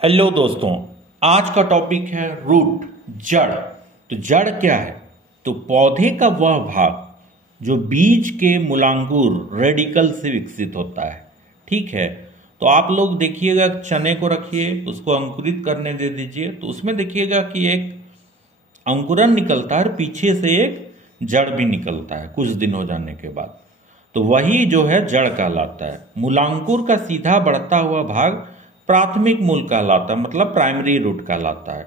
Hello दोस्तों, आज का टॉपिक है रूट, जड़। तो जड़ क्या है? तो पौधे का वह भाग जो बीज के मूलांकुर रेडिकल से विकसित होता है। ठीक है, तो आप लोग देखिएगा, चने को रखिए, उसको अंकुरित करने दे दीजिए, तो उसमें देखिएगा कि एक अंकुरन निकलता है और पीछे से एक जड़ भी निकलता है कुछ दिन हो जाने के बाद। तो वही जो है जड़ कहलाता है। मूलांकुर का सीधा बढ़ता हुआ भाग प्राथमिक मूल कहलाता है, मतलब प्राइमरी रूट कहलाता है।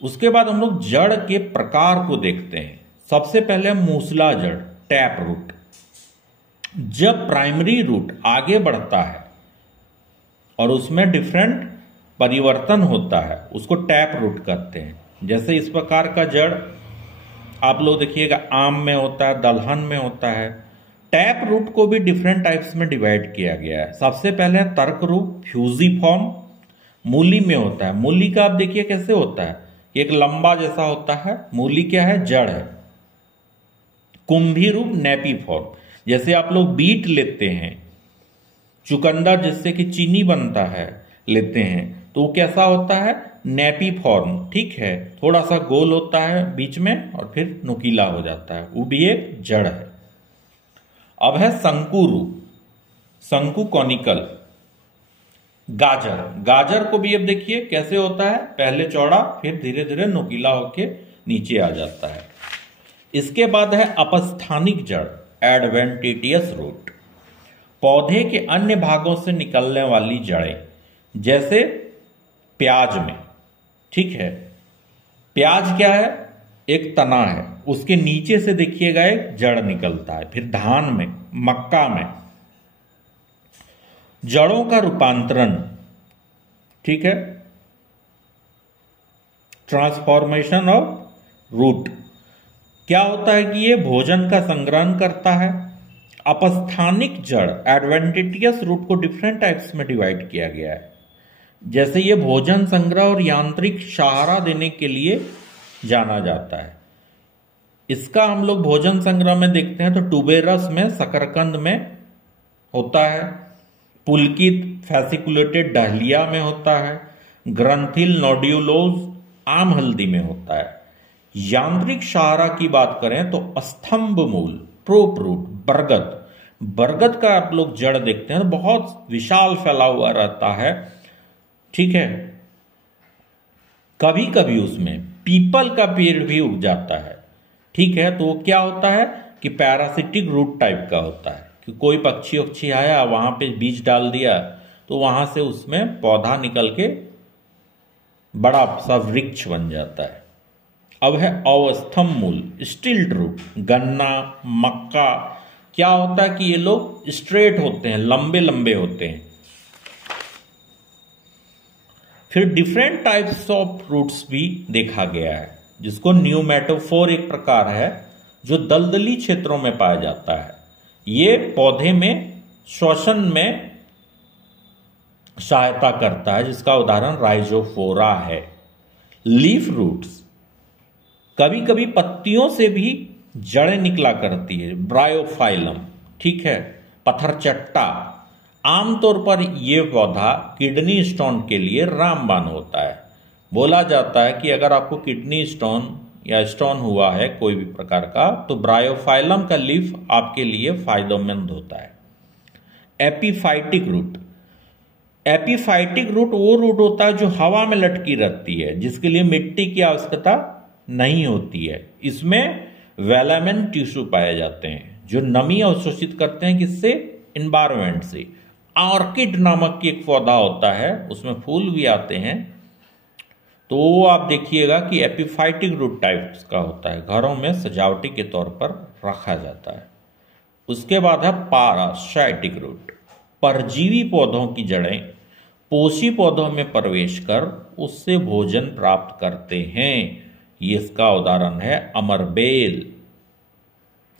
उसके बाद हम लोग जड़ के प्रकार को देखते हैं। सबसे पहले मूसला जड़, टैप रूट। जब प्राइमरी रूट आगे बढ़ता है और उसमें डिफरेंट परिवर्तन होता है, उसको टैप रूट कहते हैं। जैसे इस प्रकार का जड़ आप लोग देखिएगा, आम में होता है, दलहन में होता है। टैप रूट को भी डिफरेंट टाइप्स में डिवाइड किया गया है। सबसे पहले तर्क रूप, फ्यूजिफॉर्म, मूली में होता है। मूली का आप देखिए कैसे होता है, एक लंबा जैसा होता है। मूली क्या है? जड़ है। कुंभी रूप, नेपीफॉर्म। जैसे आप लोग बीट लेते हैं, चुकंदर जिससे कि चीनी बनता है लेते हैं, तो वो कैसा होता है? Nappy form. ठीक है, थोड़ा सा गोल होता है बीच में और फिर नुकीला हो जाता है, वो भी एक जड़ है। अब है शंकु रूप, शंकु कॉनिकल। गाजर, गाजर को भी अब देखिए कैसे होता है, पहले चौड़ा फिर धीरे धीरे नुकीला होके नीचे आ जाता है। इसके बाद है अपस्थानिक जड़, एडवेंटिटियस रूट। पौधे के अन्य भागों से निकलने वाली जड़ें, जैसे प्याज में। ठीक है, प्याज क्या है? एक तना है, उसके नीचे से देखिएगा एक जड़ निकलता है। फिर धान में, मक्का में। जड़ों का रूपांतरण, ठीक है, ट्रांसफॉर्मेशन ऑफ रूट। क्या होता है कि ये भोजन का संग्रहण करता है। अपस्थानिक जड़, एडवेंटिटियस रूट को डिफरेंट टाइप्स में डिवाइड किया गया है। जैसे ये भोजन संग्रह और यांत्रिक सहारा देने के लिए जाना जाता है। इसका हम लोग भोजन संग्रह में देखते हैं तो टुबेरस में, शकरकंद में होता है। पुलकित फैसिकुलेटेड डहलिया में होता है। ग्रंथिल नोड्यूलोज आम हल्दी में होता है। यांत्रिक सहारा की बात करें तो स्तंभ मूल, प्रोप रूट, बरगद। बरगद का आप लोग जड़ देखते हैं तो बहुत विशाल फैला हुआ रहता है। ठीक है, कभी कभी उसमें पीपल का पेड़ भी उग जाता है। ठीक है, तो वो क्या होता है कि पैरासिटिक रूट टाइप का होता है, कि कोई पक्षी वक्षी आया, वहां पे बीज डाल दिया, तो वहां से उसमें पौधा निकल के बड़ा सा वृक्ष बन जाता है। अब है अवस्थम मूल, स्टिल्ट रूट। गन्ना, मक्का, क्या होता है कि ये लोग स्ट्रेट होते हैं, लंबे लंबे होते हैं। फिर डिफरेंट टाइप्स ऑफ रूट्स भी देखा गया है, जिसको न्यूमेटोफोर एक प्रकार है जो दलदली क्षेत्रों में पाया जाता है। ये पौधे में श्वसन में सहायता करता है, जिसका उदाहरण राइजोफोरा है। लीफ रूट्स, कभी कभी पत्तियों से भी जड़ें निकला करती है, ब्रायोफाइलम। ठीक है, पत्थरचट्टा। आमतौर पर यह पौधा किडनी स्टोन के लिए रामबाण होता है। बोला जाता है कि अगर आपको किडनी स्टोन या स्टोन हुआ है कोई भी प्रकार का, तो ब्रायोफाइलम का लीफ आपके लिए फायदेमंद होता है। एपीफाइटिक रूट, एपीफाइटिक रूट वो रूट होता है जो हवा में लटकी रहती है, जिसके लिए मिट्टी की आवश्यकता नहीं होती है। इसमें वेलामेन टिश्यू पाए जाते हैं जो नमी अवशोषित करते हैं, किससे? इन्वायरमेंट से। ऑर्किड नामक की एक पौधा होता है, उसमें फूल भी आते हैं, तो वो आप देखिएगा कि एपीफाइटिक रूट टाइप का होता है, घरों में सजावटी के तौर पर रखा जाता है। उसके बाद है पारासाइटिक रूट। परजीवी पौधों की जड़ें पोषी पौधों में प्रवेश कर उससे भोजन प्राप्त करते हैं। ये इसका उदाहरण है अमरबेल।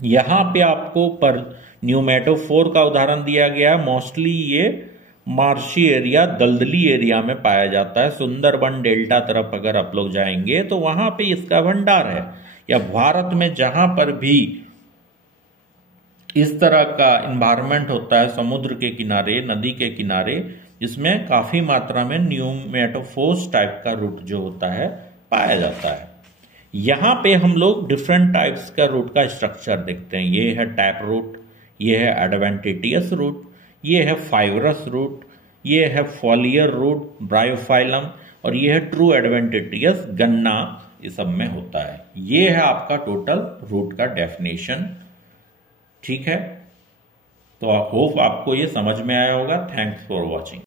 यहां पे आपको पर न्यूमेटोफोर का उदाहरण दिया गया है। मोस्टली ये मार्शी एरिया, दलदली एरिया में पाया जाता है। सुंदरबन डेल्टा तरफ अगर आप लोग जाएंगे तो वहां पे इसका भंडार है। या भारत में जहां पर भी इस तरह का इन्वायरमेंट होता है, समुद्र के किनारे, नदी के किनारे, जिसमें काफी मात्रा में न्यूमेटोफोर्स टाइप का रूट जो होता है पाया जाता है। यहां पे हम लोग डिफरेंट टाइप्स का रूट का स्ट्रक्चर देखते हैं। ये है टैप रूट, ये है एडवेंटिटियस रूट, ये है फाइब्रस रूट, ये है फॉलियर रूट ब्रायोफाइलम, और ये है ट्रू एडवेंटिटियस गन्ना, ये सब में होता है। ये है आपका टोटल रूट का डेफिनेशन। ठीक है, तो आई होप आपको ये समझ में आया होगा। Thanks for watching.